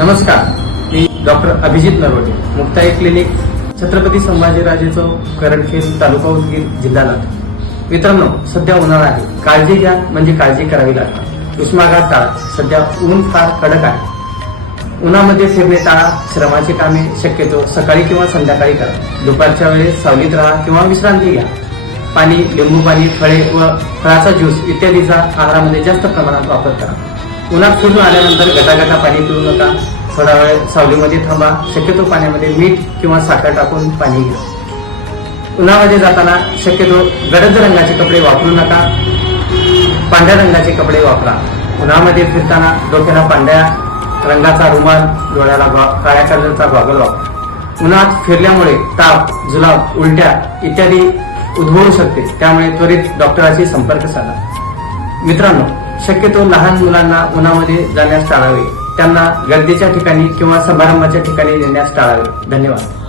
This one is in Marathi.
नमस्कार, मी डॉक्टर अभिजित नरवटे, मुक्ताई क्लिनिक, छत्रपती संभाजीराजे चौक, करडखेल, तालुका उदगीर, जिल्हा लातूर। मित्रांनो, सध्या उन्हाळा आहे, काळजी घ्या म्हणजे काळजी करावी लागते। उष्माघात टाळा, सध्या ऊन फार कडक आहे। उन्हामध्ये फिरणे टाळा, श्रमाची कामे शक्यतो सकाळी किंवा संध्याकाळी करा। दुपारच्या वेळेस सावलीत राहा किंवा विश्रांती घ्या। पाणी, लिंबू पाणी, फळे व फळाचा ज्यूस इत्यादीचा आहारामध्ये जास्त प्रमाणात वापर करा। उन्हात फिरून आल्यानंतर गटागटा पाणी पिऊ नका। थोडा वेळ सावलीमध्ये थांबा, शक्यतो पाण्यामध्ये मीठ किंवा साखर टाकून पाणी घ्या। उन्हामध्ये जाताना शक्यतो गडद रंगाचे कपडे वापरू नका, पांढऱ्या रंगाचे कपडे वापरा। उन्हामध्ये फिरताना डोक्याला पांढऱ्या रंगाचा रुमाल, डोळ्याला काळ्या कलरचा गॉगल वापरा। उन्हात फिरल्यामुळे ताप, जुलाब, उलट्या इत्यादी उद्भवू शकते, त्यामुळे त्वरित डॉक्टरांशी संपर्क साधा। मित्रांनो, शक्यतो लहान मुलांना उन्हामध्ये जाण्यास टाळावे, त्यांना गर्दीच्या ठिकाणी किंवा समारंभाच्या ठिकाणी नेण्यास टाळावे। धन्यवाद।